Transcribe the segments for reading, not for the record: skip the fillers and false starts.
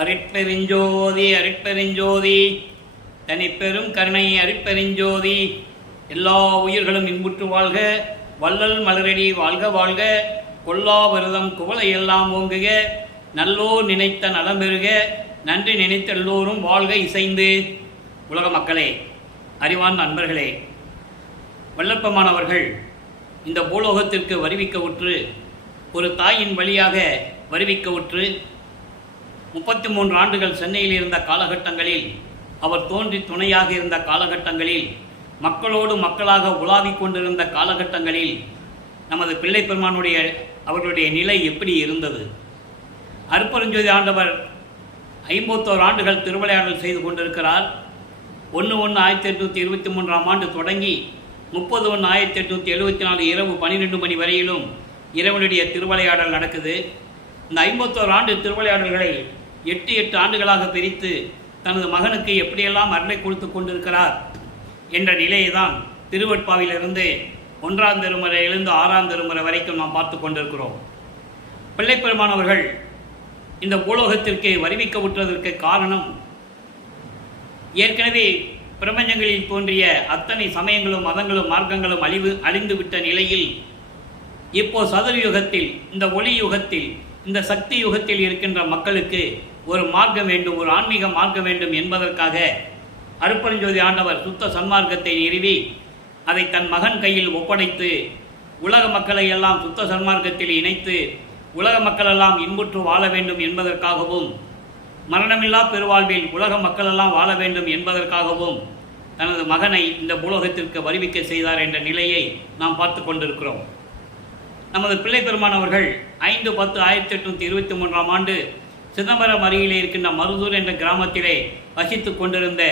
அருட்பெருஞ்சோதி அருட்பெருஞ்சோதி தனிப்பெரும் கருணை அருட்பெருஞ்சோதி. எல்லா உயிர்களும் இன்புற்று வாழ்க, வள்ளல் மலரடி வாழ்க வாழ்க, கொல்லா விரதம் குவளை எல்லாம் ஓங்குக, நல்லோர் நினைத்த நலம் பெறுக, நன்றி நினைத்த எல்லோரும் வாழ்க இசைந்து. உலக மக்களே, அறிவான் நண்பர்களே, வல்லப்பமானவர்கள் இந்த பூலோகத்திற்கு வருவிக்க உற்று, ஒரு தாயின் வழியாக வருவிக்க உற்று 33 ஆண்டுகள் சென்னையில் இருந்த காலகட்டங்களில், அவர் தோன்றி துணையாக இருந்த காலகட்டங்களில், மக்களோடு மக்களாக உலாவிக் கொண்டிருந்த காலகட்டங்களில் நமது பிள்ளை பெருமானுடைய அவர்களுடைய நிலை எப்படி இருந்தது? அருட்பெருஞ்சோதி ஆண்டவர் 51 ஆண்டுகள் திருவிளையாடல் செய்து கொண்டிருக்கிறார். 1/1/1823 ஆண்டு தொடங்கி 30/1/1874 இரவு 12 மணி வரையிலும் இறைவனுடைய திருவிளையாடல் நடக்குது. இந்த 51 ஆண்டு திருவிளையாடல்களை 8 ஆண்டுகளாக பிரித்து தனது மகனுக்கு எப்படியெல்லாம் அருளை கொடுத்து கொண்டிருக்கிறார் என்ற நிலையை தான் திருவெட்பாவிலிருந்து 1ஆம் திருமுறையிலிருந்து 6ஆம் திருமுறை வரைக்கும் நாம் பார்த்து கொண்டிருக்கிறோம். பிள்ளை பெருமானவர்கள் இந்த பூலோகத்திற்கு வருவிக்க விட்டதற்கு காரணம், ஏற்கனவே பிரபஞ்சங்களில் தோன்றிய அத்தனை சமயங்களும் மதங்களும் மார்க்கங்களும் அழிந்துவிட்ட நிலையில், இப்போ சதுர்யுகத்தில், இந்த ஒளி யுகத்தில், இந்த சக்தி யுகத்தில் இருக்கின்ற மக்களுக்கு ஒரு மார்க்கம் வேண்டும், ஒரு ஆன்மீக மார்க்கம் வேண்டும் என்பதற்காக அருட்பெருஞ்சோதி ஆண்டவர் சுத்த சன்மார்க்கத்தை நிறுவி அதை தன் மகன் கையில் ஒப்படைத்து உலக மக்களை எல்லாம் சுத்த சன்மார்க்கத்தில் இணைத்து உலக மக்களெல்லாம் இன்புற்று வாழ வேண்டும் என்பதற்காகவும், மரணமில்லா பெருவாழ்வில் உலக மக்களெல்லாம் வாழ வேண்டும் என்பதற்காகவும் தனது மகனை இந்த பூலோகத்திற்கு வருவிக்க செய்தார் என்ற நிலையை நாம் பார்த்து கொண்டிருக்கிறோம். நமது பிள்ளை பெருமானவர்கள் 5/10/1823 ஆண்டு சிதம்பரம் அருகிலே இருக்கின்ற மருதூர் என்ற கிராமத்திலே வசித்து கொண்டிருந்த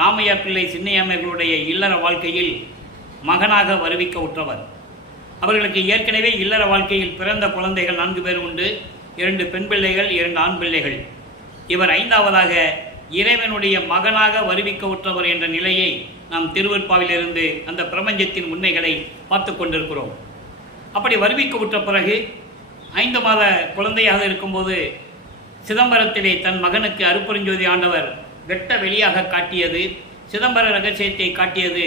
ராமையா பிள்ளை சின்னையம்மைகளுடைய இல்லற வாழ்க்கையில் மகனாக வருவிக்க உற்றவர். அவர்களுக்கு ஏற்கனவே இல்லற வாழ்க்கையில் பிறந்த குழந்தைகள் 4 பேர் உண்டு. 2 பெண் பிள்ளைகள், 2 ஆண் பிள்ளைகள். இவர் 5ஆவதாக இறைவனுடைய மகனாக வருவிக்க உற்றவர் என்ற நிலையை நாம் திருவெட்பாவிலிருந்து அந்த பிரபஞ்சத்தின் உண்மைகளை பார்த்து கொண்டிருக்கிறோம். அப்படி வருவிக்க உற்ற பிறகு 5 மாத குழந்தையாக இருக்கும்போது சிதம்பரத்திலே தன் மகனுக்கு அருட்பெருஞ்சோதி ஆண்டவர் வெட்ட வெளியாக காட்டியது, சிதம்பர ரகசியத்தை காட்டியது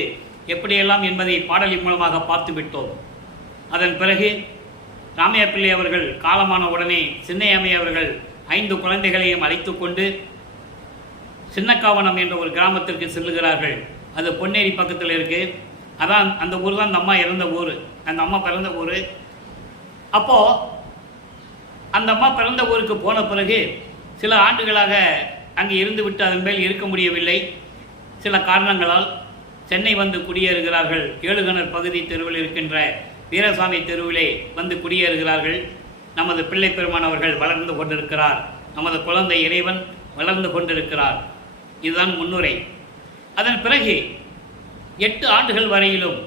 எப்படியெல்லாம் என்பதை பாடலின் மூலமாக பார்த்து விட்டோம். அதன் பிறகு ராமையா பிள்ளை அவர்கள் காலமான உடனே சின்னையம்மை அவர்கள் 5 குழந்தைகளையும் அழைத்து கொண்டு சின்னக்காவனம் என்ற ஒரு கிராமத்திற்கு செல்லுகிறார்கள். அது பொன்னேரி பக்கத்தில் இருக்குது. அதான் அந்த ஊர் தான் அந்த அம்மா இறந்த ஊர், அந்த அம்மா பிறந்த ஊர். அப்போது அந்த அம்மா பிறந்த ஊருக்கு போன பிறகு சில ஆண்டுகளாக அங்கே இருந்துவிட்டு அதன் மேல் இருக்க முடியவில்லை. சில காரணங்களால் சென்னை வந்து குடியேறுகிறார்கள். ஏழுகணர் பகுதி தெருவில் இருக்கின்ற வீரசாமி தெருவிலே வந்து குடியேறுகிறார்கள். நமது பிள்ளை பெருமானவர்கள் வளர்ந்து கொண்டிருக்கிறார், நமது குழந்தை இறைவன் வளர்ந்து கொண்டிருக்கிறார். இதுதான் முன்னுரை. அதன் பிறகு 8 ஆண்டுகள் வரையிலும்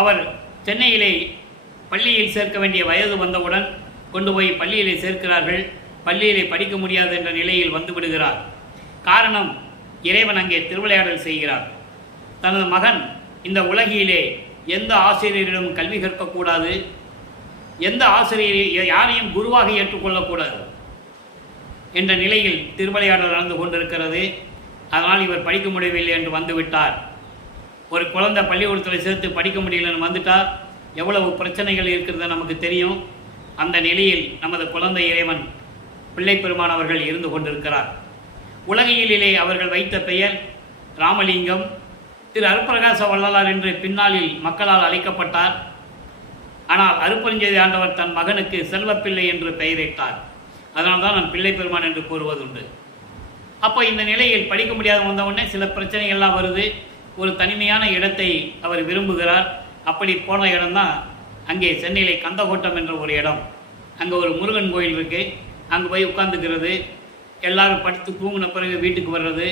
அவர் சென்னையிலே பள்ளியில் சேர்க்க வேண்டிய வயது வந்தவுடன் கொண்டு போய் பள்ளியிலே சேர்க்கிறார்கள். பள்ளியிலே படிக்க முடியாது என்ற நிலையில் வந்து விடுகிறார். காரணம், இறைவன் அங்கே திருவிளையாடல் செய்கிறார். தனது மகன் இந்த உலகிலே எந்த ஆசிரியரிடம் கல்வி கற்கக்கூடாது, எந்த ஆசிரியரை யாரையும் குருவாக ஏற்றுக்கொள்ளக்கூடாது என்ற நிலையில் திருவிளையாடல் நடந்து கொண்டிருக்கிறது. அதனால் இவர் படிக்க முடியவில்லை என்று வந்துவிட்டார். ஒரு குழந்தை பள்ளிக்கூடத்தில் சேர்த்து படிக்க முடியலன்னு வந்துட்டால் எவ்வளவு பிரச்சனைகள் இருக்கிறது நமக்கு தெரியும். அந்த நிலையில் நமது குழந்தை இறைவன் பிள்ளை பெருமானவர்கள் இருந்து கொண்டிருக்கிறார். உலகியலிலே அவர்கள் வைத்த பெயர் ராமலிங்கம். திரு அருட்பிரகாச வள்ளலார் என்று பின்னாளில் மக்களால் அழைக்கப்பட்டார். ஆனால் அருட்பெருஞ்சோதி ஆண்டவர் தன் மகனுக்கு செல்வப்பிள்ளை என்று பெயரிட்டார். அதனால்தான் நான் பிள்ளை பெருமான் என்று கூறுவதுண்டு. அப்போ இந்த நிலையில் படிக்க முடியாத வந்தவுடனே சில பிரச்சனைகள்லாம் வருது. ஒரு தனிமையான இடத்தை அவர் விரும்புகிறார். அப்படி போன இடம்தான் அங்கே சென்னையிலே கந்தகோட்டம் என்ற ஒரு இடம். அங்கே ஒரு முருகன் கோயில் இருக்குது. அங்கே போய் உட்காந்துக்கிறது, எல்லாரும் படுத்து தூங்கின பிறகு வீட்டுக்கு வர்றது,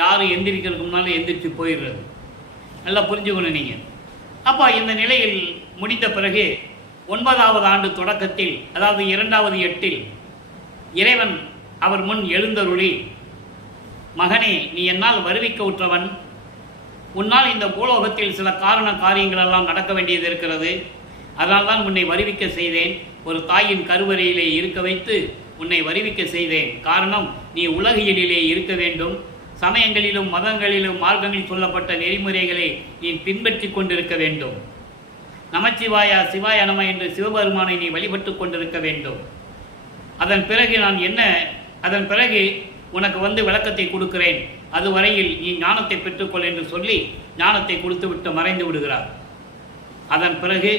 யாரும் எந்திரிக்கிறதுக்கு முன்னாலும் எந்திரிச்சு போயிடுறது. நல்லா புரிஞ்சுக்கணும் நீங்கள். அப்போ இந்த நிலையில் முடிந்த பிறகு 9ஆவது ஆண்டு தொடக்கத்தில், அதாவது 2வது எட்டில் இறைவன் அவர் முன் எழுந்தருளி, மகனே, நீ என்னால் வருவிக்க உற்றவன், உன்னால் இந்த பூலோகத்தில் சில காரியங்கள் எல்லாம் நடக்க வேண்டியது இருக்கிறது. அதனால்தான் உன்னை வருவிக்க செய்தேன். ஒரு தாயின் கருவறையிலே இருக்க வைத்து உன்னை வருவிக்க செய்தேன். காரணம், நீ உலகியலிலே இருக்க வேண்டும். சமயங்களிலும் மதங்களிலும் மார்க்கங்களில் சொல்லப்பட்ட நெறிமுறைகளை நீ பின்பற்றி கொண்டிருக்க வேண்டும். நமச்சிவாயா சிவாய நம என்று சிவபெருமானை நீ வழிபட்டு கொண்டிருக்க வேண்டும். அதன் பிறகு உனக்கு விளக்கத்தை கொடுக்கிறேன். அதுவரையில் நீ ஞானத்தை பெற்றுக்கொள் என்று சொல்லி ஞானத்தை கொடுத்துவிட்டு மறைந்து விடுகிறார். அதன் பிறகு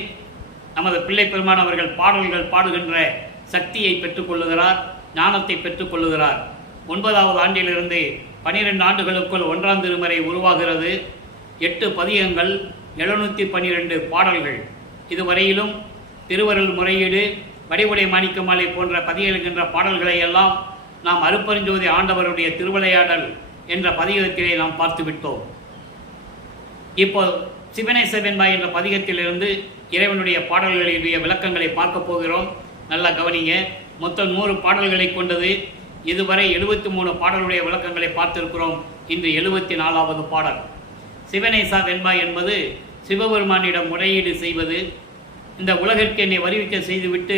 நமது பிள்ளை பெருமான் அவர்கள் பாடல்கள் பாடுகின்ற சக்தியை பெற்றுக்கொள்ளுகிறார், ஞானத்தை பெற்றுக்கொள்ளுகிறார். 9வது ஆண்டிலிருந்து 12 ஆண்டுகளுக்குள் 1ஆம் திருமுறை உருவாகிறது. 8 பதிகங்கள், 712 பாடல்கள். இதுவரையிலும் திருவருள் முறையீடு, வடிவுடை மாணிக்கமாலை போன்ற பதிகெழுகின்ற பாடல்களை எல்லாம் நாம் அருப்பெருஞ்சோதி ஆண்டவருடைய திருவிளையாடல் என்ற பதிகத்திலே நாம் பார்த்து விட்டோம். இப்போ சிவனேச வெண்பா என்ற பதிகத்திலிருந்து இறைவனுடைய பாடல்களுடைய விளக்கங்களை பார்க்க போகிறோம். நல்லா கவனிங்க. மொத்தம் 100 பாடல்களை கொண்டது. இதுவரை 73 பாடலுடைய விளக்கங்களை பார்த்திருக்கிறோம். இன்று 74வது பாடல். சிவனேசா வெண்பா என்பது சிவபெருமானிடம் முறையீடு செய்வது. இந்த உலகிற்கு என்னை வருவிக்க செய்துவிட்டு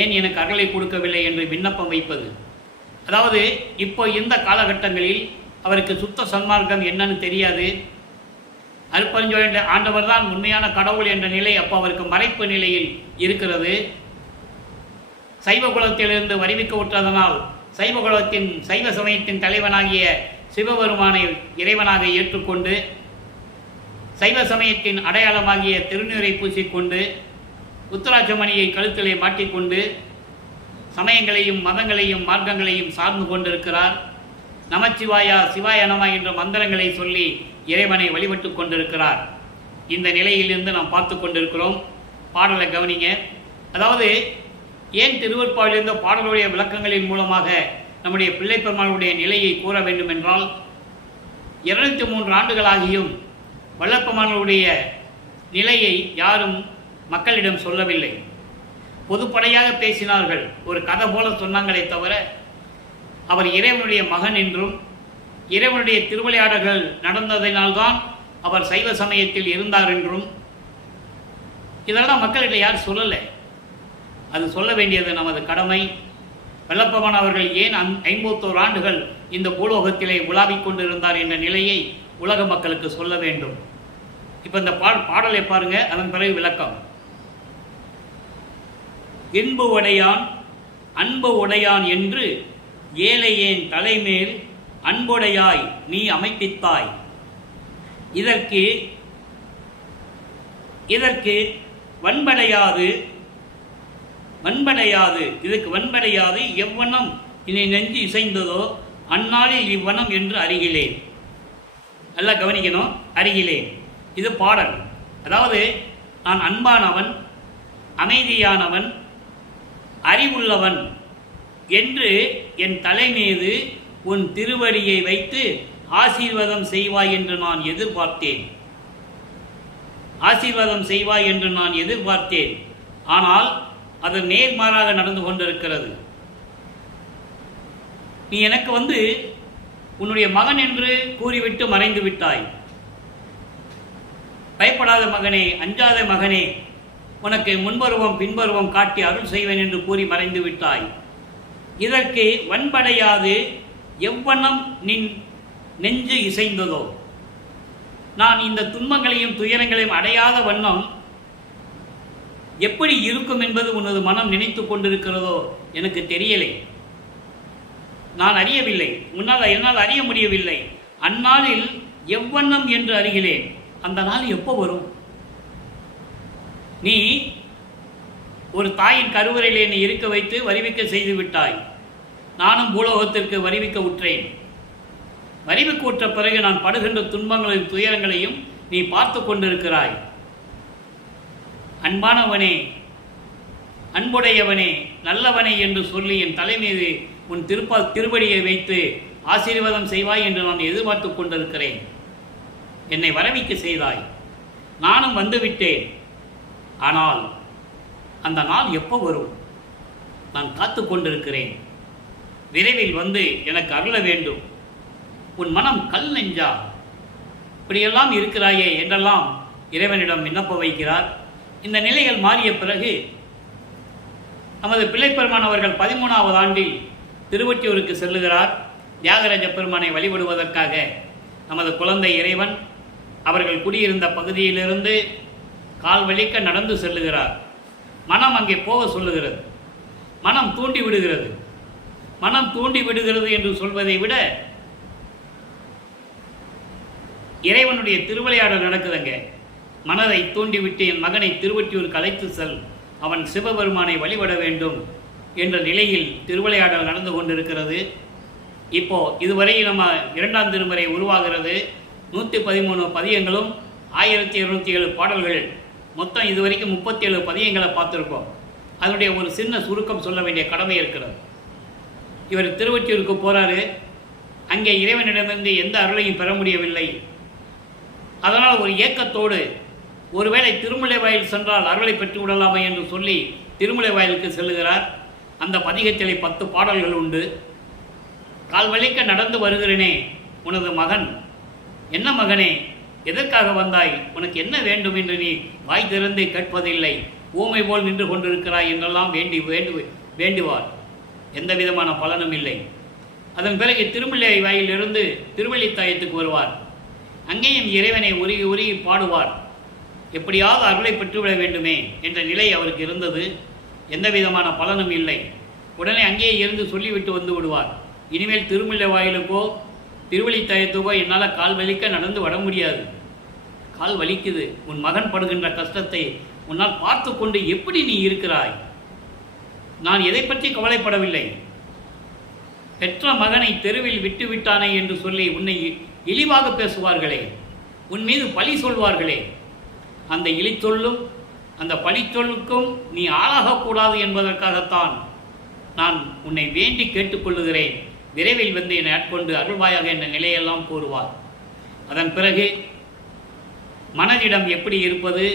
ஏன் எனக்கு அருளை கொடுக்கவில்லை என்று விண்ணப்பம் வைப்பது. அதாவது இப்போ இந்த காலகட்டங்களில் அவருக்கு சுத்த சன்மார்க்கம் என்னன்னு தெரியாது. அருட்பெருஞ்சோதி ஆண்டவர் தான் உண்மையான கடவுள் என்ற நிலை அப்போ அவருக்கு மறைப்பு நிலையில் இருக்கிறது. சைவ குலத்திலிருந்து வருவிக்க விட்டதனால் சைவ சமயத்தின் தலைவனாகிய சிவபெருமானை இறைவனாக ஏற்றுக்கொண்டு சைவ சமயத்தின் அடையாளமாகிய திருநீரை பூசிக்கொண்டு உத்தராட்சமணியை கழுத்திலே மாட்டிக்கொண்டு சமயங்களையும் மதங்களையும் மார்க்கங்களையும் சார்ந்து கொண்டிருக்கிறார். நமச்சிவாயா சிவாய நம என்ற மந்திரங்களை சொல்லி இறைவனை வழிபட்டு கொண்டிருக்கிறார். இந்த நிலையிலிருந்து நாம் பார்த்து கொண்டிருக்கிறோம். பாடலை கவனிங்க. அதாவது ஏன் திருவருட்பாவிலிருந்த பாடலுடைய விளக்கங்களின் மூலமாக நம்முடைய பிள்ளை பெருமானுடைய நிலையை கூற வேண்டும் என்றால், 203 ஆண்டுகளாகியும் வல்லப்பெருமானுடைய நிலையை யாரும் மக்களிடம் சொல்லவில்லை. பொதுப்படையாக பேசினார்கள், ஒரு கதை போல சொன்னாங்களே தவிர அவர் இறைவனுடைய மகன் என்றும் இறைவனுடைய திருவிளையாடல்கள் நடந்ததினால்தான் அவர் சைவ சமயத்தில் இருந்தார் என்றும் இதெல்லாம் மக்களிடம் யார் சொல்லலை. அது சொல்ல வேண்டியது நமது கடமை. வல்லப்பெருமான் அவர்கள் ஏன் 51 ஆண்டுகள் இந்த பூலோகத்திலே உலாவிக் கொண்டிருந்தார் என்ற நிலையை உலக மக்களுக்கு சொல்ல வேண்டும். இப்போ இந்த பாடலை பாருங்க, அதன் பிறகு விளக்கம். இன்பு உடையான் அன்பு உடையான் என்று ஏழையேன் தலைமேல் அன்புடையாய் நீ அமைப்பித்தாய். இதற்கு வன்படையாது இதுக்கு வன்படையாது எவ்வனம் இனி நெஞ்சு இசைந்ததோ அந்நாளில் இவ்வனம் என்று அறிகிலேன். நல்லா கவனிக்கணும், அறிகிலேன். இது பாடல். அதாவது நான் அன்பானவன், அமைதியானவன், அறிவுள்ளவன் என்று என் தலைமீது உன் திருவடியை வைத்து ஆசீர்வாதம் செய்வாய் என்று நான் எதிர்பார்த்தேன். ஆனால் அது நேர்மாறாக நடந்து கொண்டிருக்கிறது. நீ எனக்கு உன்னுடைய மகன் என்று கூறிவிட்டு மறைந்து விட்டாய். பயப்படாத மகனே, அஞ்சாத மகனே, உனக்கு முன்பருவம் பின்பருவம் காட்டி அருள் செய்வேன் என்று கூறி மறைந்து விட்டாய். இதற்கு வன்படையாது எவ்வண்ணம் நின் நெஞ்சு இசைந்ததோ, நான் இந்த துன்பங்களையும் துயரங்களையும் அடையாத வண்ணம் எப்படி இருக்கும் என்பது உனது மனம் நினைத்து கொண்டிருக்கிறதோ எனக்கு தெரியலை. நான் அறியவில்லை, என்னால் அறிய முடியவில்லை. அந்நாளில் எவ்வண்ணம் என்று அறிகிறேன். அந்த நாள் எப்போ வரும்? நீ ஒரு தாயின் கருவறையில் என்னை இருக்க வைத்து வருவிக்க செய்து விட்டாய். நானும் பூலோகத்திற்கு வருவிக்க உற்றேன். வருவிக்க உற்ற பிறகு நான் படுகின்ற துன்பங்களையும் துயரங்களையும் நீ பார்த்து கொண்டிருக்கிறாய். அன்பானவனே, அன்புடையவனே, நல்லவனே என்று சொல்லி என் தலைமீது உன் திருவடியை வைத்து ஆசீர்வாதம் செய்வாய் என்று நான் எதிர்பார்த்து கொண்டிருக்கிறேன். என்னை வரவிக்க செய்தாய், நானும் வந்துவிட்டேன். ஆனால் அந்த நாள் எப்போ வரும்? நான் காத்து கொண்டிருக்கிறேன். விரைவில் எனக்கு அருள வேண்டும். உன் மனம் கல் நெஞ்சா, இப்படியெல்லாம் இருக்கிறாயே என்றெல்லாம் இறைவனிடம் விண்ணப்ப வைக்கிறார். இந்த நிலைகள் மாறிய பிறகு நமது பிள்ளைப்பெருமான் அவர்கள் 13வது ஆண்டில் திருவொற்றியூருக்கு செல்லுகிறார். தியாகராஜ பெருமானை வழிபடுவதற்காக நமது குழந்தை இறைவன் அவர்கள் குடியிருந்த பகுதியிலிருந்து கால் வலிக்க நடந்து செல்லுகிறார். மனம் அங்கே போக சொல்லுகிறது. மனம் தூண்டி விடுகிறது. மனம் தூண்டி விடுகிறது என்று சொல்வதை விட இறைவனுடைய திருவிளையாடல் நடக்குதுங்க. மனதை தூண்டிவிட்டு என் மகனை திருவொற்றியூருக்கு அழைத்து செல், அவன் சிவபெருமானை வழிபட வேண்டும் என்ற நிலையில் திருவிளையாடல் நடந்து கொண்டிருக்கிறது. இப்போ இதுவரை நம்ம 2ஆம் திருமுறை உருவாகிறது. 113 பதியங்களும் 1207 பாடல்கள், மொத்தம் இதுவரைக்கும் 37 பதியங்களை பார்த்துருக்கோம். அதனுடைய ஒரு சின்ன சுருக்கம் சொல்ல வேண்டிய கடமை இருக்கிறது. இவர் திருவொற்றியூருக்கு போகிறாரு. அங்கே இறைவனிடமிருந்து எந்த அருளையும் பெற முடியவில்லை. அதனால் ஒரு ஏக்கத்தோடு ஒருவேளை திருமலை வாயில் சென்றால் அருளை பெற்று விடலாமா என்று சொல்லி திருமலை வாயிலுக்கு செல்லுகிறார். அந்த பதிகத்திலே 10 பாடல்கள் உண்டு. கால் வலிக்க நடந்து வருகிறேனே உனது மகன், என்ன மகனே எதற்காக வந்தாய், உனக்கு என்ன வேண்டும் என்று நீ வாய் திறந்து கேட்பதில்லை, ஊமை போல் நின்று கொண்டிருக்கிறாய் என்றெல்லாம் வேண்டுவார். எந்த விதமான பலனும் இல்லை. அதன் பிறகு திருமலை வாயிலிருந்து திருவள்ளித்தாயத்துக்கு வருவார். அங்கேயும் இறைவனை உருகி உருகி பாடுவார். எப்படியாவது அருளை பெற்றுவிட வேண்டுமே என்ற நிலை அவருக்கு இருந்தது. எந்த விதமான பலனும் இல்லை. உடனே அங்கேயே இருந்து சொல்லிவிட்டு வந்து விடுவார், இனிமேல் திருமலை வாயிலுக்கோ திருவள்ளித்தாயத்துக்கோ என்னால் கால் வலிக்க நடந்து வர முடியாது. கால் வலிக்குது. உன் மகன் படுகின்ற கஷ்டத்தை உன்னால் பார்த்து கொண்டு எப்படி நீ இருக்கிறாய்? நான் எதை பற்றி கவலைப்படவில்லை. பெற்ற மகனை தெருவில் விட்டு விட்டானே என்று சொல்லி உன்னை இழிவாக பேசுவார்களே, உன் மீது பழி சொல்வார்களே, அந்த இழிச்சொல்லும் அந்த பழிச்சொல்லுக்கும் நீ ஆளாகக்கூடாது என்பதற்காகத்தான் நான் உன்னை வேண்டி கேட்டுக்கொள்ளுகிறேன். விரைவில் வந்து என்னை ஆட்கொண்டு அருள்வாயாக என்ற நிலையெல்லாம் கூறுவார். அதன் பிறகு மனதிடம் எப்படி இருப்பது,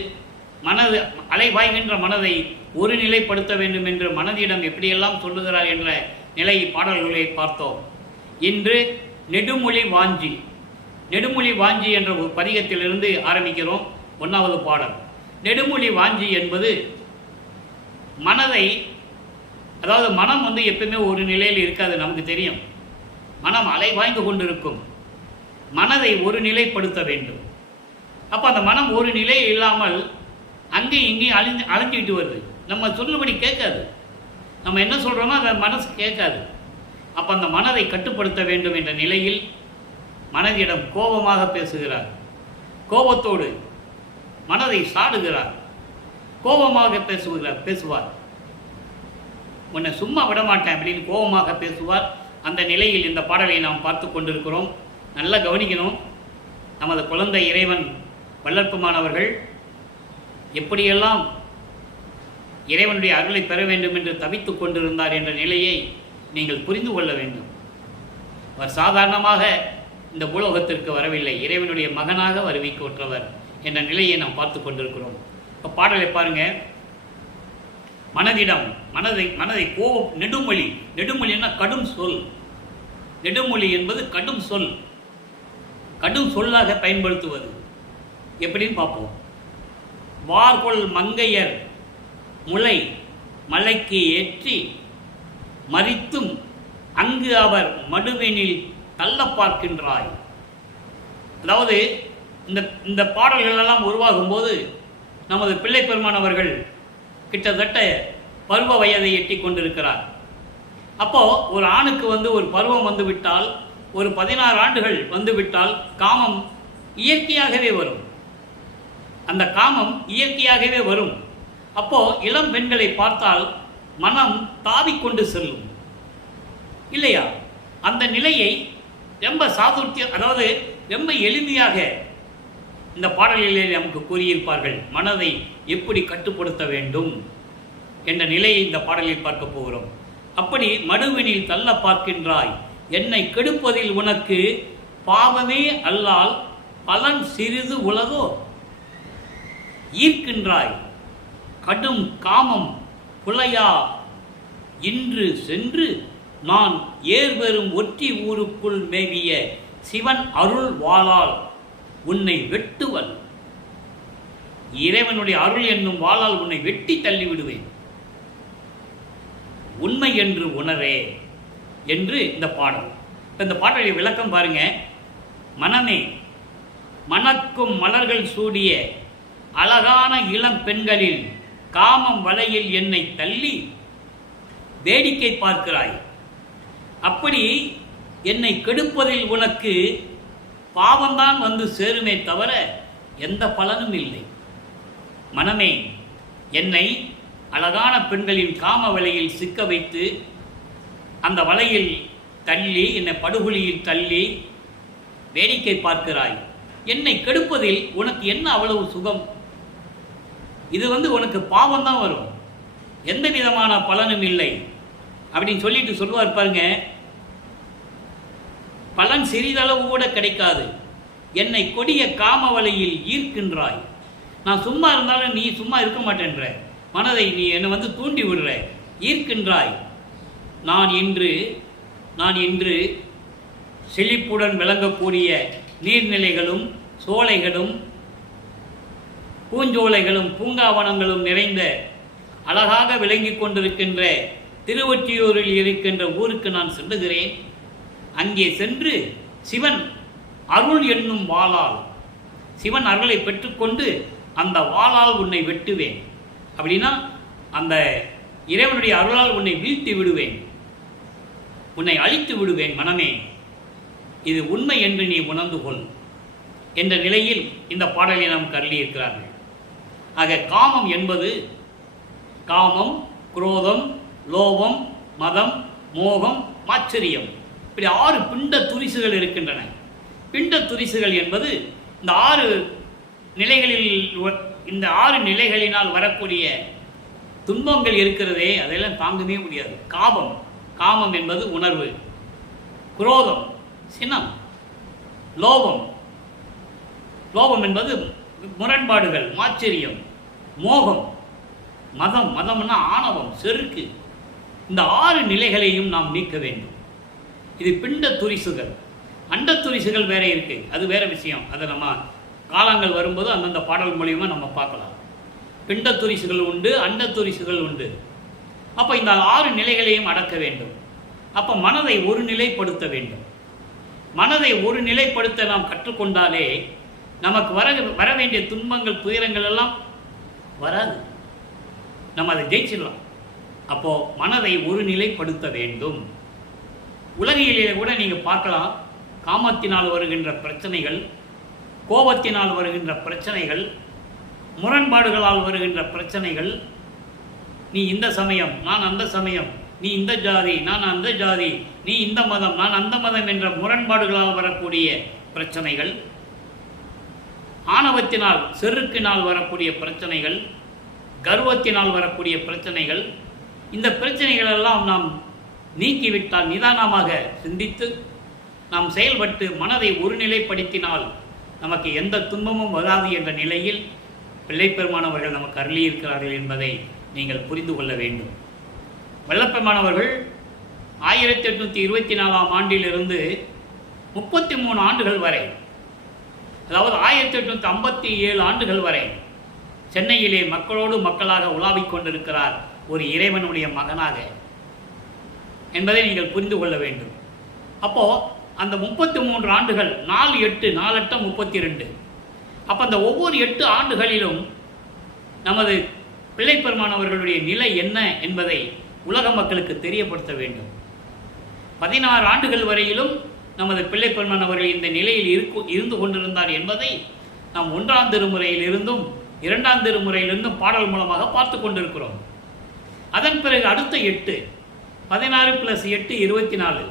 மனது அலைவாய்கின்ற மனதை ஒரு நிலைப்படுத்த வேண்டும் என்று மனதிடம் எப்படியெல்லாம் சொல்லுகிறார் என்ற நிலை பாடல்களை பார்த்தோம். இன்று நெடுமொழி வாஞ்சி, நெடுமொழி வாஞ்சி என்ற ஒரு பதிகத்திலிருந்து ஆரம்பிக்கிறோம். 1வது பாடல். நெடுமொழி வாஞ்சி என்பது மனதை, அதாவது மனம் எப்பவுமே ஒரு நிலையில் இருக்காது, நமக்கு தெரியும். மனம் அலைவாய்ந்து கொண்டிருக்கும். மனதை ஒரு நிலைப்படுத்த வேண்டும். அப்போ அந்த மனம் ஒரு நிலை இல்லாமல் அங்கேயும் இங்கேயும் அலைஞ்சிக்கிட்டு வருது. நம்ம சொல்லுபடி கேட்காது. நம்ம என்ன சொல்கிறோமோ அந்த மனசு கேட்காது. அப்போ அந்த மனதை கட்டுப்படுத்த வேண்டும் என்ற நிலையில் மனதிடம் கோபமாக பேசுகிறார். கோபத்தோடு மனதை சாடுகிறார். கோபமாக பேசுவார். உன்னை சும்மா விடமாட்டேன் அப்படின்னு கோபமாக பேசுவார். அந்த நிலையில் இந்த பாடலை நாம் பார்த்து கொண்டிருக்கிறோம். நல்லா கவனிக்கணும். நமது குழந்தை இறைவன் வள்ளற்பெருமானவர்கள் எப்படியெல்லாம் இறைவனுடைய அருளை பெற வேண்டும் என்று தவித்து கொண்டிருந்தார் என்ற நிலையை நீங்கள் புரிந்து கொள்ள வேண்டும். அவர் சாதாரணமாக இந்த பூலோகத்திற்கு வரவில்லை, இறைவனுடைய மகனாக வருவிக்கொற்றவர் என்ற நிலையை நாம் பார்த்து கொண்டிருக்கிறோம். இப்போ பாடலை பாருங்க. மனதிடம் மனதை கோபம். நெடுமொழி, நெடுமொழின்னா கடும் சொல். நெடுமொழி என்பது கடும் சொல், கடும் சொல்லாக பயன்படுத்துவது. எப்படின்னு பார்ப்போம். வார்கொள் மங்கையர் முளை மலைக்கு ஏற்றி மறித்தும் அங்கு அவர் மடுவெனில் தள்ள பார்க்கின்றாய். அதாவது இந்த பாடல்களெல்லாம் உருவாகும் போது நமது பிள்ளைப்பெருமான் அவர்கள் கிட்டத்தட்ட பருவ வயதை எட்டி கொண்டிருக்கிறார். அப்போது ஒரு ஆணுக்கு ஒரு பருவம் வந்துவிட்டால், ஒரு 16 ஆண்டுகள் வந்துவிட்டால் காமம் இயற்கையாகவே வரும். அந்த காமம் இயற்கையாகவே வரும். அப்போது இளம் பெண்களை பார்த்தால் மனம் தாவிக்கொண்டு செல்லும் இல்லையா? அந்த நிலையை ரொம்ப சாதுர்த்தியம், அதாவது ரொம்ப எளிமையாக இந்த பாடலிலே நமக்கு கூறியிருப்பார்கள். மனதை எப்படி கட்டுப்படுத்த வேண்டும் என்ற நிலையை இந்த பாடலில் பார்க்க போகிறோம். அப்படி மடுவினில் தள்ள பார்க்கின்றாய், என்னை கெடுப்பதில் உனக்கு பாவமே அல்லால் பலன் சிறிது உலகோ. ஈர்க்கின்றாய் கடும் காமம் புலையா இன்று சென்று நான் ஏர்வரும் ஒற்றி ஊருக்குள் மேவிய சிவன் அருள் வாளால் உன்னை வெட்டுவன். இறைவனுடைய அருள் என்னும் வாளால் உன்னை வெட்டி தள்ளி விடுவேன். உண்மை என்று உணரே என்று இந்த பாடல். இப்போ இந்த பாடலுடைய விளக்கம் பாருங்க. மனமே, மணக்கும் மலர்கள் சூடிய அழகான இளம் பெண்களில் காமம் வலையில் என்னை தள்ளி வேடிக்கை பார்க்கிறாய். அப்படி என்னை கெடுப்பதில் உனக்கு பாவம்தான் வந்து சேருமே தவிர எந்த பலனும் இல்லை. மனமே, என்னை அழகான பெண்களின் காம வலையில் சிக்க வைத்து அந்த வலையில் தள்ளி, என்னை படுகொலியில் தள்ளி வேடிக்கை பார்க்கிறாய். என்னை கெடுப்பதில் உனக்கு என்ன அவ்வளவு சுகம்? இது உனக்கு பாவம் தான் வரும், எந்த விதமான பலனும் இல்லை அப்படின்னு சொல்லிட்டு சொல்லுவார் பாருங்க. பலன் சிறிதளவு கூட கிடைக்காது. என்னை கொடிய காம வலையில் ஈர்க்கின்றாய். நான் சும்மா இருந்தாலும் நீ சும்மா இருக்க மாட்டேன்ற, மனதை நீ என்னை தூண்டி விடுற, ஈர்க்கின்றாய். நான் இன்று செழிப்புடன் விளங்கக்கூடிய நீர்நிலைகளும் சோலைகளும் பூஞ்சோலைகளும் பூங்காவனங்களும் நிறைந்த அழகாக விளங்கி கொண்டிருக்கின்ற திருவொற்றியூரில் இருக்கின்ற ஊருக்கு நான் செல்லுகிறேன். அங்கே சென்று சிவன் அருள் என்னும் வாளால், சிவன் அருளை பெற்றுக்கொண்டு அந்த வாளால் உன்னை வெட்டுவேன். அப்படின்னா அந்த இறைவனுடைய அருளால் உன்னை வீழ்த்தி விடுவேன், உன்னை அழித்து விடுவேன். மனமே, இது உண்மை என்று நீ உணர்ந்து கொள் என்ற நிலையில் இந்த பாடலை நாம் கருளியிருக்கிறார்கள். ஆக காமம் என்பது காமம், குரோதம், லோபம், மதம், மோகம், மாச்சரியம், இப்படி 6 பிண்ட துரிசுகள் இருக்கின்றன. பிண்ட துரிசுகள் என்பது இந்த 6 நிலைகளில், இந்த 6 நிலைகளினால் வரக்கூடிய துன்பங்கள் இருக்கிறதே, அதெல்லாம் தாங்கவே முடியாது. காமம் என்பது உணர்வு, குரோதம் சினம், லோபம் என்பது முரண்பாடுகள் மாச்சரியம், மோகம், மதம்னா ஆணவம் செருக்கு. இந்த 6 நிலைகளையும் நாம் நீக்க வேண்டும். இது பிண்ட துரிசுகள். அண்ட துரிசுகள் வேற இருக்கு, அது வேற விஷயம். அதை நம்ம காலங்கள் வரும்போது அந்தந்த பாடல் மூலியமா நம்ம பார்க்கலாம். பிண்ட துரிசுகள் உண்டு, அண்ட துரிசுகள் உண்டு. அப்போ இந்த 6 நிலைகளையும் அடக்க வேண்டும். அப்போ மனதை ஒரு நிலைப்படுத்த வேண்டும். மனதை ஒரு நிலைப்படுத்த நாம் கற்றுக்கொண்டாலே நமக்கு வர வேண்டிய துன்பங்கள் துயரங்கள் எல்லாம் வராது, நம்ம அதை ஜெயிச்சிடலாம். அப்போ மனதை ஒரு நிலைப்படுத்த வேண்டும். உலகிலே கூட நீங்கள் பார்க்கலாம், காமத்தினால் வருகின்ற பிரச்சனைகள், கோபத்தினால் வருகின்ற பிரச்சனைகள், முரண்பாடுகளால் வருகின்ற பிரச்சனைகள், நீ இந்த சமயம் நான் அந்த சமயம், நீ இந்த ஜாதி நான் அந்த ஜாதி, நீ இந்த மதம் நான் அந்த மதம் என்ற முரண்பாடுகளால் வரக்கூடிய பிரச்சனைகள், ஆணவத்தினால் செருக்கினால் வரக்கூடிய பிரச்சனைகள், கர்வத்தினால் வரக்கூடிய பிரச்சனைகள், இந்த பிரச்சனைகள் எல்லாம் நாம் நீக்கிவிட்டால், நிதானமாக சிந்தித்து நாம் செயல்பட்டு மனதை ஒருநிலைப்படுத்தினால் நமக்கு எந்த துன்பமும் வராது என்ற நிலையில் பிள்ளைப்பெருமானவர்கள் நமக்கு அருளியிருக்கிறார்கள் என்பதை நீங்கள் புரிந்து கொள்ள வேண்டும். வல்லப்பெருமானவர்கள் 1824ஆம் ஆண்டிலிருந்து 33 ஆண்டுகள் வரை, அதாவது 1857 ஆண்டுகள் வரை சென்னையிலே மக்களோடு மக்களாக உலாவிக் கொண்டிருக்கிறார், ஒரு இறைவனுடைய மகனாக என்பதை நீங்கள் புரிந்து கொள்ள வேண்டும். அப்போ அந்த 33 ஆண்டுகள் 4 8 32. அப்போ அந்த ஒவ்வொரு 8 ஆண்டுகளிலும் நமது பிள்ளைப்பெருமானவர்களுடைய நிலை என்ன என்பதை உலக மக்களுக்கு தெரியப்படுத்த வேண்டும். 16 ஆண்டுகள் வரையிலும் நமது பிள்ளைப்பெருமானவர்கள் இந்த நிலையில் இருந்து கொண்டிருந்தார் என்பதை நாம் 1ஆம் திருமுறையிலிருந்தும் 2ஆம் திருமுறையிலிருந்தும் பாடல் மூலமாக பார்த்து கொண்டிருக்கிறோம். அதன் பிறகு அடுத்த 8, 16 + 8 24,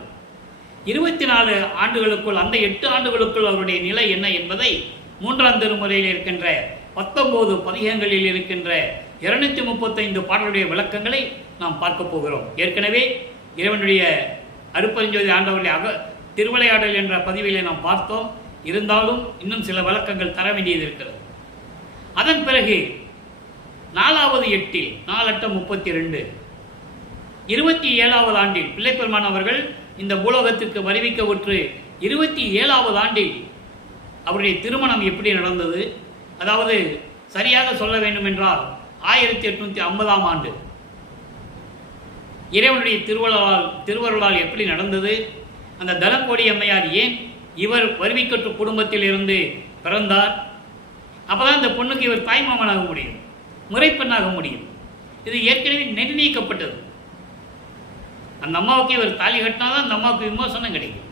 24 ஆண்டுகளுக்குள், அந்த 8 ஆண்டுகளுக்குள் அவருடைய நிலை என்ன என்பதை 3ஆம் திருமுறையில் இருக்கின்ற 19 பதிகங்களில் இருக்கின்ற 235 பாடலுடைய விளக்கங்களை நாம் பார்க்க போகிறோம். ஏற்கனவே இறைவனுடைய அருட்பெருஞ்சோதி ஆண்டவருடைய திருவிளையாடல் என்ற பதிவிலே நாம் பார்த்தோம். இருந்தாலும் இன்னும் சில விளக்கங்கள் தர வேண்டியது இருக்கிறது. அதன் பிறகு 4வது 8 4 32, 27வது ஆண்டில் பிள்ளைப்பெருமான் அவர்கள் இந்த பூலோகத்திற்கு வருவிக்கவுற்று 27வது ஆண்டில் அவருடைய திருமணம் எப்படி நடந்தது, அதாவது சரியாக சொல்ல வேண்டும் என்றால் 1850ஆம் ஆண்டு இறைவனுடைய திருவருளால் எப்படி நடந்தது, அந்த தனக்கோடி அம்மையார் ஏன் இவர் வறுமைக்கட்டு குடும்பத்தில் இருந்து பிறந்தார், அப்போ தான் இந்த பொண்ணுக்கு இவர் தாய்மாமனாக முடியும், முறைப்பெண்ணாக முடியும். இது ஏற்கனவே நிர்ணயிக்கப்பட்டது. அந்த அம்மாவுக்கு இவர் தாலி கட்டினாதான் அந்த அம்மாவுக்கு விமோசனம் கிடைக்கும்.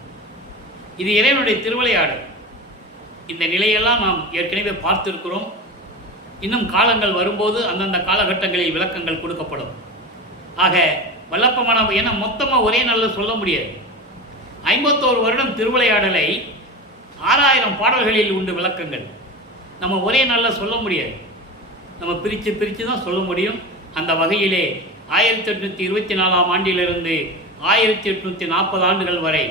இது இறைவனுடைய திருவிளையாடல். இந்த நிலையெல்லாம் நாம் ஏற்கனவே பார்த்திருக்கிறோம். இன்னும் காலங்கள் வரும்போது அந்தந்த காலகட்டங்களில் விளக்கங்கள் கொடுக்கப்படும். ஆக வல்லப்பமான ஏன்னா மொத்தமாக ஒரே நாளில் சொல்ல முடியாது. 51 வருடம் திருவிளையாடலை 6000 பாடல்களில் உண்டு விளக்கங்கள். நம்ம ஒரே நாளில் சொல்ல முடியாது, நம்ம பிரித்து தான் சொல்ல முடியும். அந்த வகையிலே 1824ஆம் ஆண்டிலிருந்து 1840 ஆண்டுகள் வரை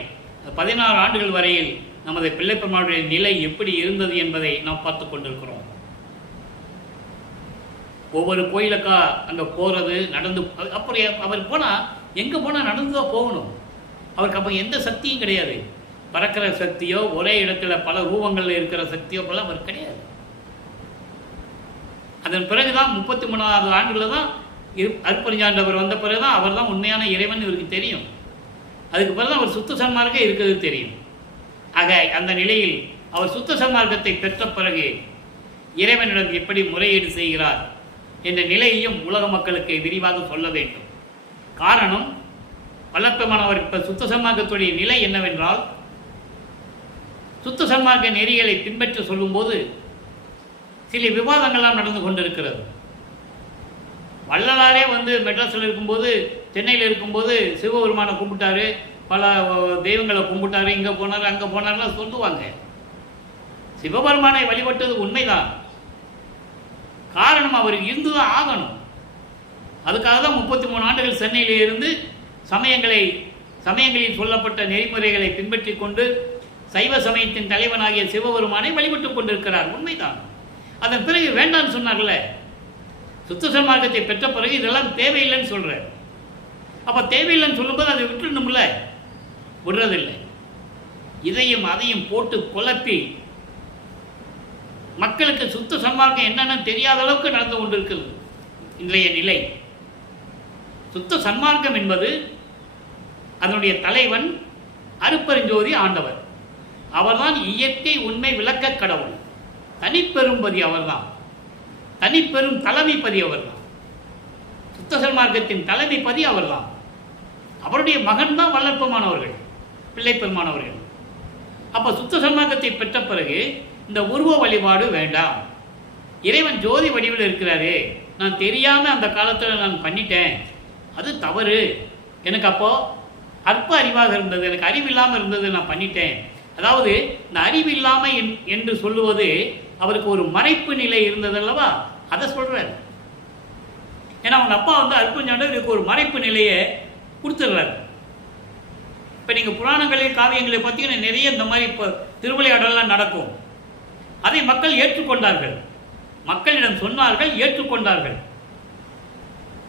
16 ஆண்டுகள் வரையில் நமது பிள்ளைப்பெருமானுடைய நிலை எப்படி இருந்தது என்பதை நாம் பார்த்து கொண்டிருக்கிறோம். ஒவ்வொரு கோயிலுக்கா அங்கே போகிறது, நடந்து அப்புறம் அவர் போனால் எங்கே போனால் நடந்து தான் போகணும். அவருக்கு அப்போ எந்த சக்தியும் கிடையாது. பறக்கிற சக்தியோ ஒரே இடத்துல பல ரூபங்களில் இருக்கிற சக்தியோ போலாம் அவர் கிடையாது. அதன் பிறகு தான் 33வது ஆண்டுகளில் தான் அருட்பெருஞ்சாண்டவர் வந்த பிறகு தான் அவர் தான் உண்மையான இறைவன் இவருக்கு தெரியும். அதுக்கு பிறகு தான் அவர் சுத்த சன்மார்க்கம் இருக்கிறது தெரியும். ஆக அந்த நிலையில் அவர் சுத்த சன்மார்க்கத்தை பெற்ற பிறகு இறைவனிடம் எப்படி முறையீடு செய்கிறார் என்ற நிலையையும் உலக மக்களுக்கு விரிவாக சொல்ல வேண்டும். காரணம், வல்லப்பெருமானவர் இப்போ சுத்த சன்மார்க்கத்துடைய நிலை என்னவென்றால், சுத்த சன்மார்க்க நெறிகளை பின்பற்றி சொல்லும்போது சில விவாதங்கள்லாம் நடந்து கொண்டிருக்கிறது. வள்ளலாரே மெட்ராஸில் இருக்கும்போது, சென்னையில் இருக்கும்போது சிவபெருமானை கும்பிட்டாரு, பல தெய்வங்களை கும்பிட்டாரு, இங்கே போனார் அங்கே போனார்லாம் சொல்லுவாங்க. சிவபெருமானை வழிபட்டது உண்மைதான். காரணம் அவர் இருந்து தான் ஆகணும். அதுக்காக தான் 33 ஆண்டுகள் சென்னையில் இருந்து சமயங்களில் சொல்லப்பட்ட நெறிமுறைகளை பின்பற்றி கொண்டு சைவ சமயத்தின் தலைவனாகிய சிவபெருமானை வழிபட்டு கொண்டிருக்கிறார். உண்மைதான். அதன் பிறகு வேண்டான்னு சொன்னார்ல, சுத்த சன்மார்க்கத்தை பெற்ற பிறகு இதெல்லாம் தேவையில்லைன்னு சொல்கிறார். அப்போ தேவையில்லைன்னு சொல்லும்போது அதை விட்டுணும்ல, விடுறதில்லை. இதையும் அதையும் போட்டு குழப்பி மக்களுக்கு சுத்த சன்மார்க்கம் என்னென்னு தெரியாத அளவுக்கு நடந்து கொண்டிருக்கிறது இன்றைய நிலை. சுத்த சன்மார்க்கம் என்பது அதனுடைய தலைவன் அருட்பெருஞ்சோதி ஆண்டவர். அவர்தான் இயற்கை உண்மை விளக்க கடவுள். தனிப்பெரும்பதி அவர்தான், தனிப்பெரும் தலைமைப்பதி அவர்தான். சுத்த சன்மார்க்கத்தின் தலைமைப்பதி அவர்தான். அவருடைய மகன் தான் வல்லற்பெருமானவர்கள், பிள்ளைப்பெருமானவர்கள். அப்போ சுத்த சன்மார்க்கத்தை பெற்ற பிறகு இந்த உருவ வழிபாடு வேண்டாம். இறைவன் ஜோதி வடிவில் இருக்கிறாரு, நான் தெரியாமல் அந்த காலத்தில் நான் பண்ணிட்டேன், அது தவறு. எனக்கு அப்போது அற்ப அறிவாக இருந்தது, எனக்கு அறிவில்லாமல் இருந்தது, நான் பண்ணிட்டேன். அதாவது இந்த அறிவில்லாமல் என்று சொல்லுவது அவருக்கு ஒரு மறைப்பு நிலை இருந்தது அல்லவா, அதை சொல்கிறார். ஏன்னா அவங்க அப்பா அருட்பெருஞ்சாண்டவர் இதுக்கு ஒரு மறைப்பு நிலையை கொடுத்துடுறாரு. இப்போ நீங்கள் புராணங்களில் காவியங்களை பார்த்தீங்கன்னா நிறைய இந்த மாதிரி இப்போ திருவிளையாடலாம் நடக்கும். அதை மக்கள் ஏற்றுக்கொண்டார்கள், மக்களிடம் சொன்னார்கள், ஏற்றுக்கொண்டார்கள்.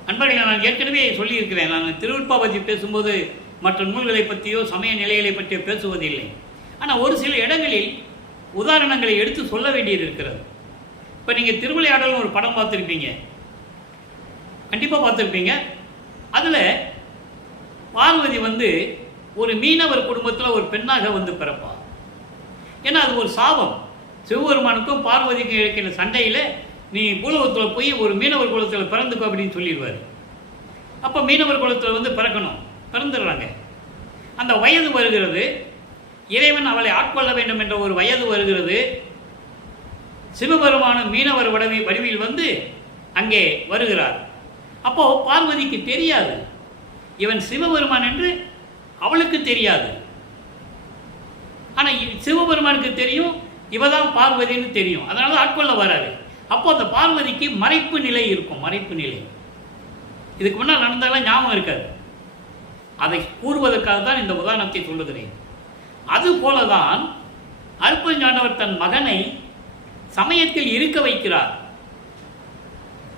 நண்பர்களை நான் ஏற்கனவே சொல்லியிருக்கிறேன், நான் திருவிற்பாவதி பேசும்போது மற்ற நூல்களை பற்றியோ சமய நிலைகளை பற்றியோ பேசுவதில்லை. ஆனால் ஒரு சில இடங்களில் உதாரணங்களை எடுத்து சொல்ல வேண்டியது இருக்கிறது. இப்போ நீங்கள் திருவிளையாடல்னு ஒரு படம் பார்த்துருப்பீங்க, கண்டிப்பாக பார்த்துருப்பீங்க. அதில் பார்வதி ஒரு மீனவர் குடும்பத்தில் ஒரு பெண்ணாக பிறப்பார். ஏன்னா அது ஒரு சாபம். சிவபெருமானுக்கும் பார்வதிக்கும் இருக்கிற சண்டையில் நீ பூலோகத்தில் போய் ஒரு மீனவர் குலத்தில் பிறந்துக்கோ அப்படின்னு சொல்லிடுவார். அப்போ மீனவர் குலத்தில் பிறக்கணும், பிறந்துடுறாங்க. அந்த வயது வருகிறது, இறைவன் அவளை ஆட்கொள்ள வேண்டும் என்ற ஒரு வயது வருகிறது. சிவபெருமான மீனவர் வடிவில் அங்கே வருகிறார். அப்போது பார்வதிக்கு தெரியாது இவன் சிவபெருமான் என்று, அவளுக்கு தெரியாது. ஆனால் சிவபெருமானுக்கு தெரியும், இவதான் பார்வதின்னு தெரியும். அதனால ஆட்கொள்ள வராது. அப்போ அந்த பார்வதிக்கு மறைப்பு நிலை இருக்கும், மறைப்பு நிலை. இதுக்கு முன்னால் நடந்தாலும் ஞாபகம் இருக்காது. அதை கூறுவதற்காக தான் இந்த உதாரணத்தை சொல்லுகிறேன். அதுபோலதான் அருட்பெருஞ்சாண்டவர் தன் மகனை சமயத்தில் இருக்க வைக்கிறார்.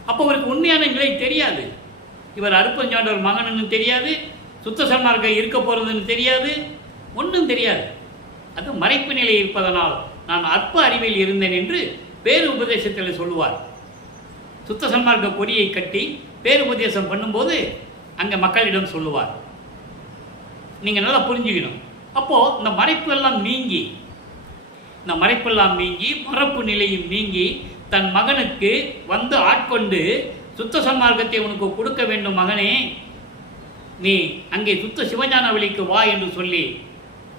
அப்போ அவருக்கு உண்மையான நிலை தெரியாது. இவர் அருட்பெருஞ்சாண்டவர் மகன்னு தெரியாது, சுத்த சன்மார்க்கம் இருக்க போகிறதுன்னு தெரியாது, ஒன்றும் தெரியாது. அது மறைப்பு நிலை இருப்பதனால் நான் அற்ப அறிவில் இருந்தேன் என்று பேரு உபதேசத்தில் சொல்லுவார். சுத்த சன்மார்க்க கொடியை கட்டி பேரு உபதேசம் பண்ணும்போது அங்கே மக்களிடம் சொல்லுவார். நீங்கள் நல்லா புரிஞ்சுக்கணும். அப்போது இந்த மறைப்பெல்லாம் நீங்கி மறப்பு நிலையும் நீங்கி தன் மகனுக்கு வந்து ஆட்கொண்டு சுத்த சன்மார்க்கத்தை உனக்கு கொடுக்க வேண்டும் மகனே, நீ அங்கே சுத்த சிவஞான வழிக்கு வா என்று சொல்லி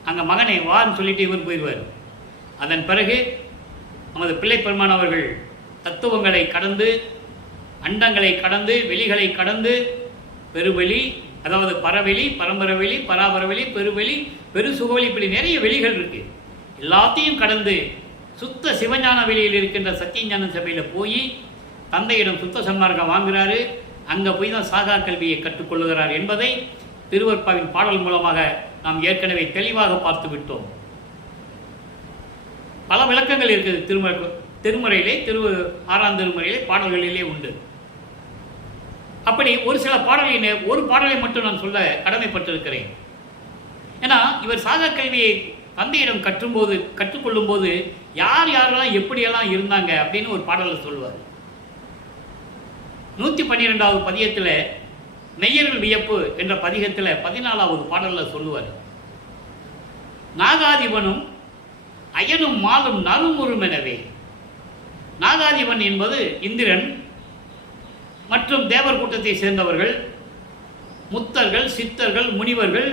அங்கே மகனை வான்னு சொல்லிட்டு இவர் போயிடுவார். அதன் பிறகு நமது பிள்ளை பெருமான் அவர்கள் தத்துவங்களை கடந்து, அண்டங்களை கடந்து, வெளிகளை கடந்து, பெருவெளி, அதாவது பரவெளி, பரம்பரவெளி, பராபரவெளி, பெருவெளி, பெருசுகவெளி, இப்படி நிறைய வெளிகள் இருக்குது. எல்லாத்தையும் கடந்து சுத்த சிவஞான வெளியில் இருக்கின்ற சத்தியஞான சபையில் போய் தந்தையிடம் சுத்த சன்மார்க்கம் வாங்குகிறாரு. அங்கே போய் தான் சாகா கல்வியை கற்றுக்கொள்ளுகிறார் என்பதை திருவருட்பாவின் பாடல் மூலமாக நாம் ஏற்கனவே தெளிவாக பார்த்து விட்டோம். பல விளக்கங்கள் இருக்குது திருமுறையிலே, 6ஆம் திருமுறையிலே பாடல்களிலே உண்டு. அப்படி ஒரு சில ஒரு பாடலை மட்டும் நான் சொல்ல கடமைப்பட்டிருக்கிறேன். ஏன்னா இவர் சாகா கல்வியை தந்தையிடம் கற்றுக்கொள்ளும் போது யாரெல்லாம் எப்படியெல்லாம் இருந்தாங்க அப்படின்னு ஒரு பாடலில் சொல்லுவார். 112வது பதிகத்தில் மெய்யர்கள் வியப்பு என்ற பதிகத்தில் 14வது பாடலில் சொல்லுவார். நாகாதிபனும் அயனும் மாலும் நறுமுறுமெனவே. நாகாதிபன் என்பது இந்திரன் மற்றும் தேவர் கூட்டத்தை சேர்ந்தவர்கள், முத்தர்கள், சித்தர்கள், முனிவர்கள்,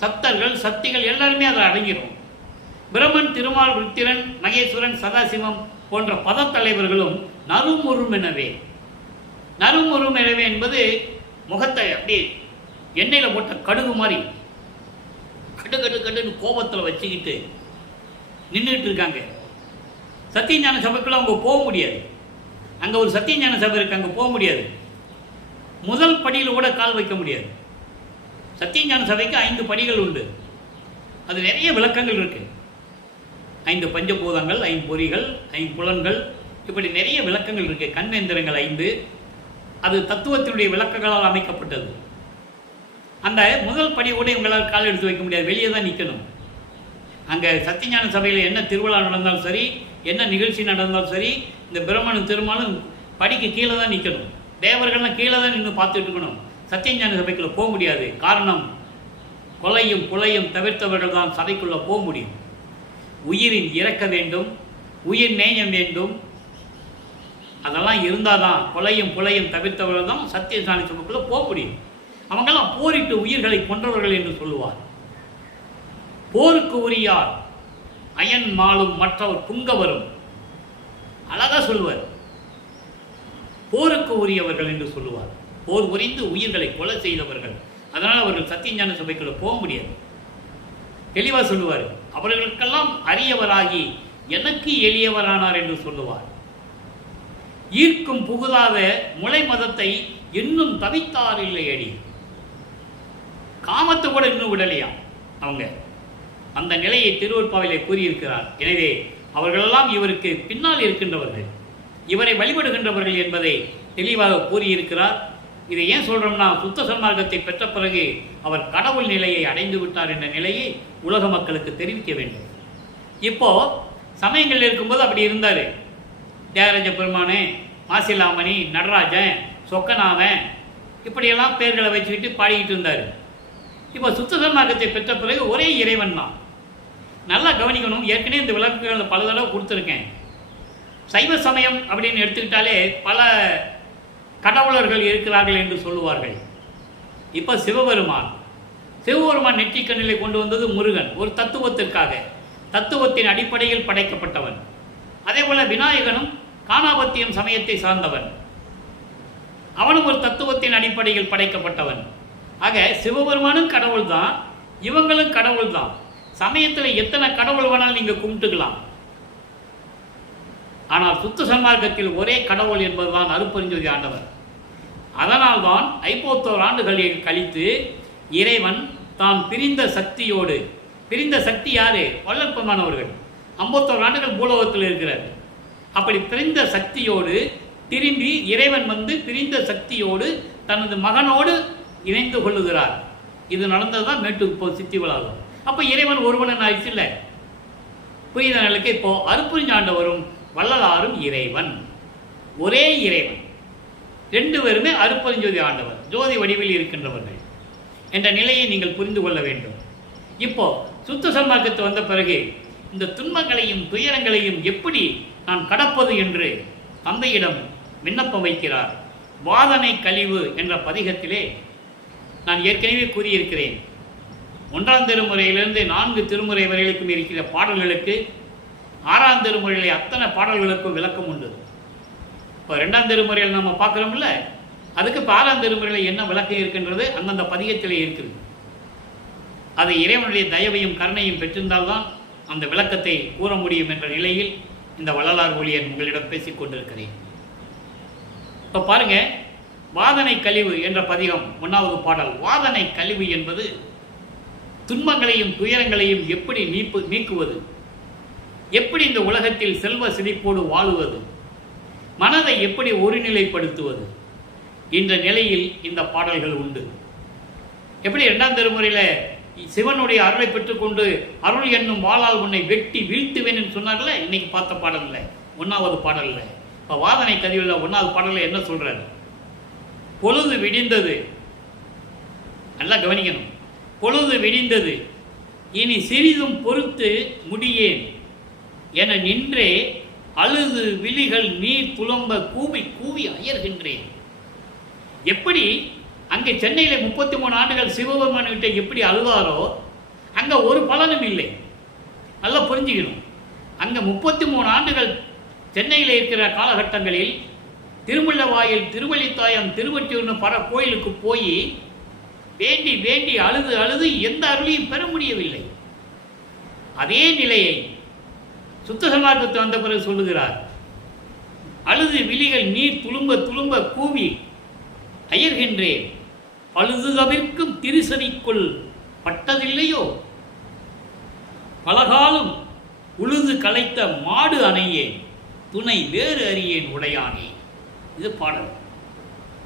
சத்தர்கள், சக்திகள் எல்லாருமே அதில் அடங்கிடும். பிரம்மன், திருமால், ருத்திரன், மகேஸ்வரன், சதாசிவம் போன்ற பதத்தலைவர்களும் நறுமுறுமெனவே. நறுமுறுமெனவே என்பது முகத்தை அப்படியே எண்ணெயில் போட்ட கடுகு மாதிரி கடுன்னு கோபத்தில் வச்சுக்கிட்டு நின்றுட்டு இருக்காங்க. சத்தியஞான சபைக்குள்ள அவங்க போக முடியாது. அங்கே ஒரு சத்தியஞான சபை இருக்கு, அங்கே போக முடியாது. முதல் படியில் கூட கால் வைக்க முடியாது. சத்தியஞான சபைக்கு 5 படிகள் உண்டு. அது நிறைய விளக்கங்கள் இருக்கு. 5 பஞ்சபூதங்கள், 5 பொறிகள், 5 புலன்கள், இப்படி நிறைய விளக்கங்கள் இருக்கு. கண்மேந்திரங்கள் 5. அது தத்துவத்தினுடைய விளக்கங்களால் அமைக்கப்பட்டது. அந்த முதல் படி கூட இவங்களால் கால் எடுத்து வைக்க முடியாது, வெளியே தான் நிற்கணும். அங்கே சத்தியஞான சபையில் என்ன திருவிழா நடந்தாலும் சரி, என்ன நிகழ்ச்சி நடந்தாலும் சரி, இந்த பிரம்மனும் திருமாலும் படிக்கு கீழே தான் நிற்கணும். தேவர்கள்லாம் கீழே தான் நின்று பார்த்துட்டு இருக்கணும். சத்தியஞான சபைக்குள்ளே போக முடியாது. காரணம், கொலையும் புலையும் தவிர்த்தவர்கள் தான் சபைக்குள்ளே போக முடியும். உயிரின் இறக்க வேண்டும், உயிர் நேயம் வேண்டும். அதெல்லாம் இருந்தால் தான் கொலையும் புலையும் தவிர்த்தவர்கள் தான் சத்தியஞான சபைக்குள்ளே போக முடியும். அவங்கெல்லாம் போரிட்டு உயிர்களை கொன்றவர்கள் என்று சொல்லுவார். போருக்கு உரியார் அயன் மாலும் மற்றவர் புங்கவரும். அழகா சொல்லுவார். போருக்கு உரியவர்கள் என்று சொல்லுவார். போர் புரிந்து உயிர்களை கொலை செய்தவர்கள். அதனால் அவர்கள் சத்தியஞான சபைக்குள்ள போக முடியாது. தெளிவாக சொல்லுவார். அவர்களுக்கெல்லாம் அரியவராகி எனக்கு எளியவரானார் என்று சொல்லுவார். ஈர்க்கும் புகுதாத முளை மதத்தை இன்னும் தவித்தார் இல்லை அடி. காமத்தை கூட இன்னும் விடலையாம் அவங்க. அந்த நிலையை திருவருட்பாவிலே கூறியிருக்கிறார். எனவே அவர்களெல்லாம் இவருக்கு பின்னால் இருக்கின்றவர்கள், இவரை வழிபடுகின்றவர்கள் என்பதை தெளிவாக கூறியிருக்கிறார். இதை ஏன் சொல்கிறோம்னா, சுத்த சன்மார்க்கத்தை பெற்ற பிறகு அவர் கடவுள் நிலையை அடைந்து விட்டார் என்ற நிலையை உலக மக்களுக்கு தெரிவிக்க வேண்டும். இப்போது சமயங்கள் இருக்கும்போது அப்படி இருந்தார். தியாகராஜ பெருமானே, மாசிலாமணி, நடராஜன், சொக்கநாதன், இப்படியெல்லாம் பேர்களை வச்சுக்கிட்டு பாடிக்கிட்டு இருந்தார். இப்போ சுத்த சன்மார்க்கத்தை பெற்ற பிறகு ஒரே இறைவன் தான். நல்லா கவனிக்கணும். ஏற்கனவே இந்த விளக்குகள் பல தடவை கொடுத்துருக்கேன். சைவ சமயம் அப்படின்னு எடுத்துக்கிட்டாலே பல கடவுளர்கள் இருக்கிறார்கள் என்று சொல்லுவார்கள். இப்போ சிவபெருமான் நெற்றிக்கண்ணிலே கொண்டு வந்தது முருகன், ஒரு தத்துவத்திற்காக, தத்துவத்தின் அடிப்படையில் படைக்கப்பட்டவன். அதே போல விநாயகனும் காணாபத்தியம் சமயத்தை சார்ந்தவன், அவனும் ஒரு தத்துவத்தின் அடிப்படையில் படைக்கப்பட்டவன். ஆக சிவபெருமானும் கடவுள் தான், இவங்களும் கடவுள் தான். சமயத்தில் எத்தனை கடவுள் வேணாலும் நீங்கள் கும்பிட்டுக்கலாம். ஆனால் சுத்த சன்மார்க்கத்தில் ஒரே கடவுள் என்பதுதான் அருட்பெருஞ்சோதி ஆண்டவர். அதனால்தான் 51 ஆண்டுகளில் கழித்து இறைவன் தான் பிரிந்த சக்தியோடு, பிரிந்த சக்தி யாரு? வள்ளல் பெருமானவர்கள் 51 ஆண்டுகள் பூலோகத்தில் இருக்கிறார். அப்படி பிரிந்த சக்தியோடு திரும்பி இறைவன் பிரிந்த சக்தியோடு தனது மகனோடு இணைந்து கொள்ளுகிறார். இது நடந்ததுதான் மேட்டூர் சித்தி விழாவும். அப்போ இறைவன் ஒருவனன் ஆயிடுச்சு இல்லை? புரியுதவர்களுக்கு இப்போ அருட்பெருஞ்சாண்டவரும் வள்ளலாரும் இறைவன், ஒரே இறைவன். 2 பேருமே அருட்பெருஞ்சோதி ஆண்டவர். ஜோதி வடிவில் இருக்கின்றவர்கள் என்ற நிலையை நீங்கள் புரிந்து கொள்ள வேண்டும். இப்போ சுத்த சன்மார்க்கத்து வந்த பிறகு இந்த துன்பங்களையும் துயரங்களையும் எப்படி நான் கடப்பது என்று தந்தையிடம் விண்ணப்பம் வைக்கிறார். வாதனை கழிவு என்ற பதிகத்திலே நான் ஏற்கனவே கூறியிருக்கிறேன். 1ஆம் திருமுறையிலிருந்து 4 திருமுறை வரையிலுக்கும் இருக்கிற பாடல்களுக்கு 6ஆம் திருமுறையிலே அத்தனை பாடல்களுக்கும் விளக்கம் உண்டு. இப்போ 2ஆம் திருமுறையில் நம்ம பார்க்குறோம்ல, அதுக்கு இப்போ 6ஆம் திருமுறையில் என்ன விளக்கம் இருக்கின்றது அந்தந்த பதிகத்திலே இருக்குது. அது இறைவனுடைய தயவையும் கருணையும் பெற்றிருந்தால்தான் அந்த விளக்கத்தை கூற முடியும் என்ற நிலையில் இந்த வள்ளலார் ஊழியன் உங்களிடம் பேசிக் கொண்டிருக்கிறேன். இப்போ பாருங்க, வாதனை கழிவு என்ற பதிகம் 1வது பாடல். வாதனை கழிவு என்பது துன்பங்களையும் துயரங்களையும் எப்படி நீக்குவது, எப்படி இந்த உலகத்தில் செல்வ செழிப்போடு வாழுவது, மனதை எப்படி ஒருநிலைப்படுத்துவது என்ற நிலையில் இந்த பாடல்கள் உண்டு. எப்படி 2ஆம் திருமுறையில் சிவனுடைய அருளை பெற்றுக்கொண்டு அருள் என்னும் வாளால் உன்னை வெட்டி வீழ்த்துவேன் என்று சொன்னார்ல, இன்னைக்கு பார்த்த பாடல் இல்லை, 1வது பாடல் இல்லை. இப்போ வாதனை கதிவில் 1வது பாடலில் என்ன சொல்றாரு? பொழுது விடிந்தது, நல்லா கவனிக்கணும். பொழுது விடிந்தது, இனி சிறிதும் பொறுத்து முடியேன் என நின்றே அழுது விழிகள் நீர் புலம்ப கூவி கூவி அயர்கின்றேன். எப்படி அங்கே சென்னையில் 33 ஆண்டுகள் சிவபெருமான் விட்ட எப்படி அழுதாரோ அங்கே ஒரு பலனும் இல்லை. நல்லா புரிஞ்சுக்கணும். அங்கே 33 ஆண்டுகள் சென்னையில் இருக்கிற காலகட்டங்களில் திருமுல்லவாயில், திருவள்ளித்தாயம், திருவொற்றியூர்னு பல கோயிலுக்கு போய் வேண்டி வேண்டி அழுது அழுது எந்த அருளையும் பெற முடியவில்லை. அதே நிலையை சுத்த சன்மார்க்கத்து வந்த பிறகு சொல்லுகிறார். அழுது விழிகள் நீர் துளும்ப துளும்ப கூவி அயர்கின்றேன், பழுது தவிர்க்கும் திருசனிக்குள் பட்டதில்லையோ, பலகாலம் உழுது களைத்த மாடு அணையேன், துணை வேறு அறியேன் உடையானே. இது பாடல்.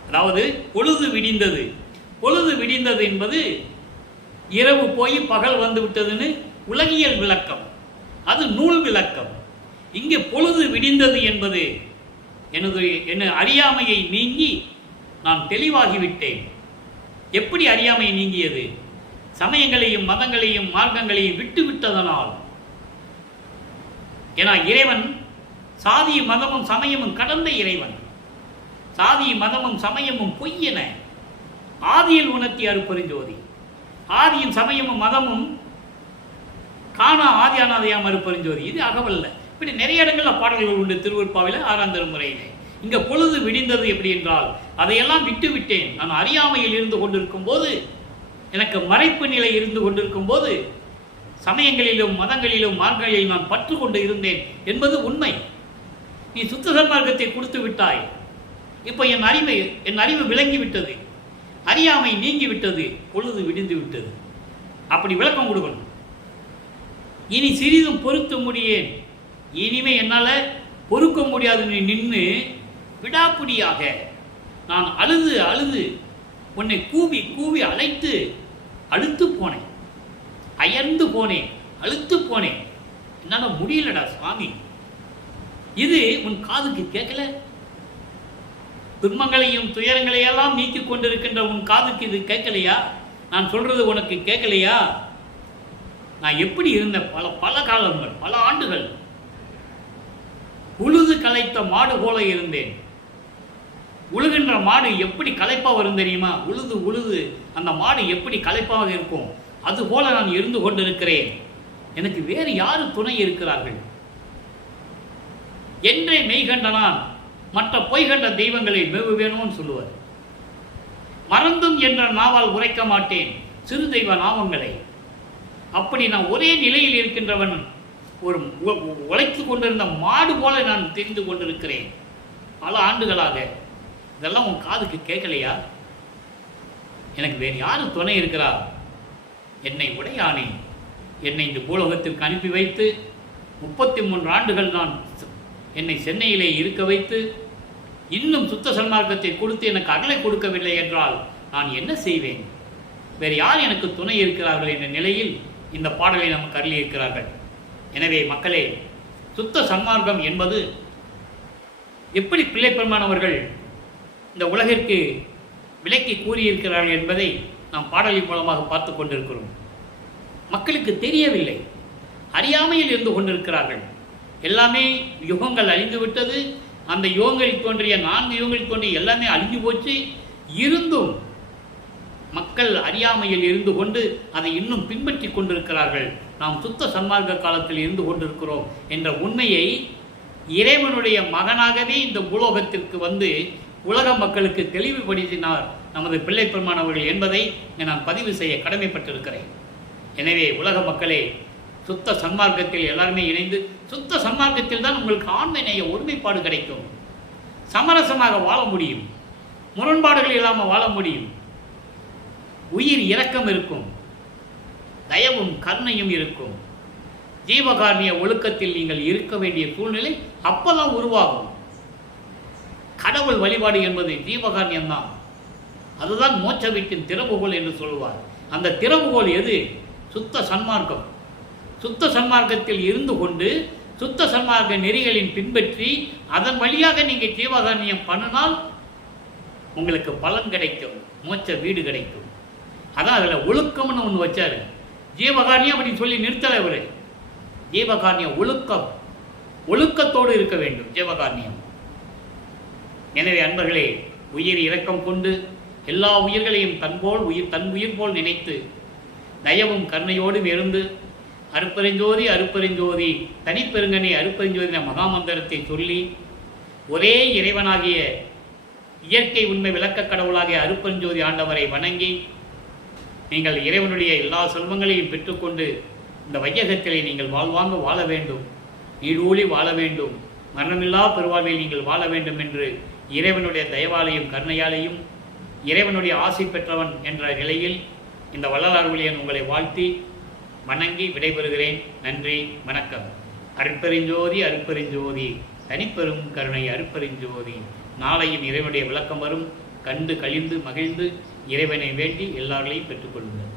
அதாவது பொழுது விடிந்தது. பொழுது விடிந்தது என்பது இரவு போய் பகல் வந்து விட்டதுன்னு உலகியல் விளக்கம், அது நூல் விளக்கம். இங்கே பொழுது விடிந்தது என்பது எனது அறியாமையை நீங்கி நான் தெளிவாகிவிட்டேன். எப்படி அறியாமை நீங்கியது? சமயங்களையும் மதங்களையும் மார்க்கங்களையும் விட்டுவிட்டதனால். ஏன்னா இறைவன் சாதி மதமும் சமயமும் கடந்த இறைவன். சாதி மதமும் சமயமும் பொய்யென ஆதியில் உணர்த்தி அருப்பெருஞ்சோதி. ஆதியும் சமயமும் மதமும் காணா ஆதி அனாதையாம் அருப்பெருஞ்சோதி. இது அகவல்ல. இப்படி நிறைய இடங்களில் பாடல்கள் உண்டு. திருவருட்பாவில 6ஆம் திருமுறையிலே இங்க பொழுது விடிந்தது எப்படி என்றால் அதையெல்லாம் விட்டு விட்டேன். நான் அறியாமையில் இருந்து கொண்டிருக்கும் போது, எனக்கு மறைப்பு நிலை இருந்து கொண்டிருக்கும் போது, சமயங்களிலும் மதங்களிலும் மார்க்கங்களிலும் நான் பற்று கொண்டு இருந்தேன் என்பது உண்மை. நீ சுத்த சன்மார்க்கத்தை கொடுத்து விட்டாய். இப்போ என் அறிவு விளங்கி விட்டது, அறியாமை நீங்கி விட்டது, பொழுது விடிந்து விட்டது. அப்படி விளக்கம் கொடுக்கணும். இனி சிறிதும் பொறுத்த முடியேன், இனிமே என்னால் பொறுக்க முடியாது. நீ நின்று விடாப்பிடியாக நான் அழுது அழுது உன்னை கூவி கூவி அழைத்து அழுத்து போனேன், அயர்ந்து போனேன், அழுத்து போனேன். என்னால் முடியலடா சுவாமி. இது உன் காதுக்கு கேட்கல? துன்பங்களையும் துயரங்களையெல்லாம் நீக்கி கொண்டிருக்கின்ற உன் காதுக்கு இது கேட்கலையா? நான் சொல்றது உனக்கு கேட்கலையா? நான் எப்படி இருந்த பல காலங்கள், பல ஆண்டுகள் உழுது களைத்த மாடு போல இருந்தேன். உழுகின்ற மாடு எப்படி களைப்பா வரும் தெரியுமா? உழுது உழுது அந்த மாடு எப்படி களைப்பாக இருக்கும், அது போல நான் இருந்து கொண்டிருக்கிறேன். எனக்கு வேறு யாரு துணை இருக்கிறார்கள்? என்றே மெய்கண்டனான் மற்ற பொய்கண்ட தெய்வங்களை மேவு வேணும்னு சொல்லுவார். மறந்தும் என்ற நாவால் உரைக்க மாட்டேன் சிறு தெய்வ நாமங்களை. அப்படி நான் ஒரே நிலையில் இருக்கின்றவன், ஒரு உழைத்து கொண்டிருந்த மாடு போல நான் தெரிந்து கொண்டிருக்கிறேன் பல ஆண்டுகளாக. இதெல்லாம் உன் காதுக்கு கேட்கலையா? எனக்கு வேறு யாரும் துணை இருக்கிறா? என்னை உடையானே, என்னை இந்த பூலோகத்திற்கு அனுப்பி வைத்து 33 ஆண்டுகள் நான் என்னை சென்னையிலே இருக்க வைத்து இன்னும் சுத்த சன்மார்க்கத்தை கொடுத்து எனக்கு அகலை கொடுக்கவில்லை என்றால் நான் என்ன செய்வேன்? வேறு யார் எனக்கு துணை இருக்கிறார்கள் என்ற நிலையில் இந்த பாடலை நமக்கு அருளியிருக்கிறார்கள். எனவே மக்களே, சுத்த சன்மார்க்கம் என்பது எப்படி பிள்ளை பெருமானவர்கள் இந்த உலகிற்கு விளக்கி கூறியிருக்கிறார்கள் என்பதை நாம் பாடலின் மூலமாக பார்த்து கொண்டிருக்கிறோம். மக்களுக்கு தெரியவில்லை, அறியாமையில் இருந்து கொண்டிருக்கிறார்கள். எல்லாமே யுகங்கள் அழிந்து விட்டது. அந்த யுகங்களில் தோன்றிய 4 யுகங்களில் தோன்றிய எல்லாமே அழிஞ்சு போச்சு. இருந்தும் மக்கள் அறியாமையில் இருந்து கொண்டு அதை இன்னும் பின்பற்றி கொண்டிருக்கிறார்கள். நாம் சுத்த சன்மார்க்க காலத்தில் இருந்து கொண்டிருக்கிறோம் என்ற உண்மையை இறைவனுடைய மகனாகவே இந்த பூலோகத்திற்கு வந்து உலக மக்களுக்கு தெளிவுபடுத்தினார் நமது பிள்ளை பெருமான் அவர்கள் என்பதை நான் பதிவு செய்ய கடமைப்பட்டிருக்கிறேன். எனவே உலக மக்களே, சுத்த சன்மார்க்கத்தில் எல்லாருமே இணைந்து, சுத்த சன்மார்க்கத்தில் தான் உங்களுக்கு ஆண்மைநேய ஒருமைப்பாடு கிடைக்கும். சமரசமாக வாழ முடியும், முரண்பாடுகள் இல்லாமல் வாழ முடியும். உயிர் இரக்கம் இருக்கும், தயவும் கருணையும் இருக்கும். ஜீவகாருண்ய ஒழுக்கத்தில் நீங்கள் இருக்க வேண்டிய சூழ்நிலை அப்பதான் உருவாகும். கடவுள் வழிபாடு என்பது ஜீவகாருண்யம்தான். அதுதான் மோட்ச வீட்டின் திறவுகோல் என்று சொல்லுவார். அந்த திறவுகோல் எது? சுத்த சன்மார்க்கம். சுத்த சன்மார்க்கத்தில் இருந்து கொண்டு சுத்த சன்மார்க்க நெறிகளின் பின்பற்றி அதன் வழியாக நீங்கள் ஜீவகாருண்யம் பண்ணினால் உங்களுக்கு பலன் கிடைக்கும், மோட்ச வீடு கிடைக்கும். அதான் அதில் ஒழுக்கம்னு ஒன்று வச்சார். ஜீவகாருண்யம் அப்படின்னு சொல்லி நிறுத்தலை அவர். ஜீவகாருண்யம் ஒழுக்கம், ஒழுக்கத்தோடு இருக்க வேண்டும் ஜீவகாருண்யம். எனவே அன்பர்களே, உயிர் இரக்கம் கொண்டு எல்லா உயிர்களையும் தன் உயிர் போல் நினைத்து தயவும் கருணையோடும் இருந்து அருப்பெருஞ்சோதி அருப்பெருஞ்சோதி தனிப்பெருங்கனை அருப்பெருஞ்சோதி மகாமந்திரத்தை சொல்லி ஒரே இறைவனாகிய இயற்கை உண்மை விளக்க கடவுளாகிய அருப்பெருஞ்சோதி ஆண்டவரை வணங்கி நீங்கள் இறைவனுடைய எல்லா செல்வங்களையும் பெற்றுக்கொண்டு இந்த வையகத்திலே நீங்கள் வாழ்வாங்க வாழ வேண்டும், நீடூழி வாழ வேண்டும், மரணமில்லா பெருவாழ்வில் நீங்கள் வாழ வேண்டும் என்று இறைவனுடைய தயவாலையும் கருணையாலையும் இறைவனுடைய ஆசை பெற்றவன் என்ற நிலையில் இந்த வள்ளலார் ஊழியன் உங்களை வாழ்த்தி வணங்கி விடைபெறுகிறேன். நன்றி, வணக்கம். அருட்பெருஞ்சோதி அருட்பெருஞ்சோதி தனிப்பெரும் கருணை அருட்பெருஞ்சோதி. நாளையும் இறைவனுடைய விளக்கம் வரும். கண்டு கழிந்து மகிழ்ந்து இறைவனை வேண்டி எல்லாரையும் பெற்றுக்கொள்ளுங்கள்.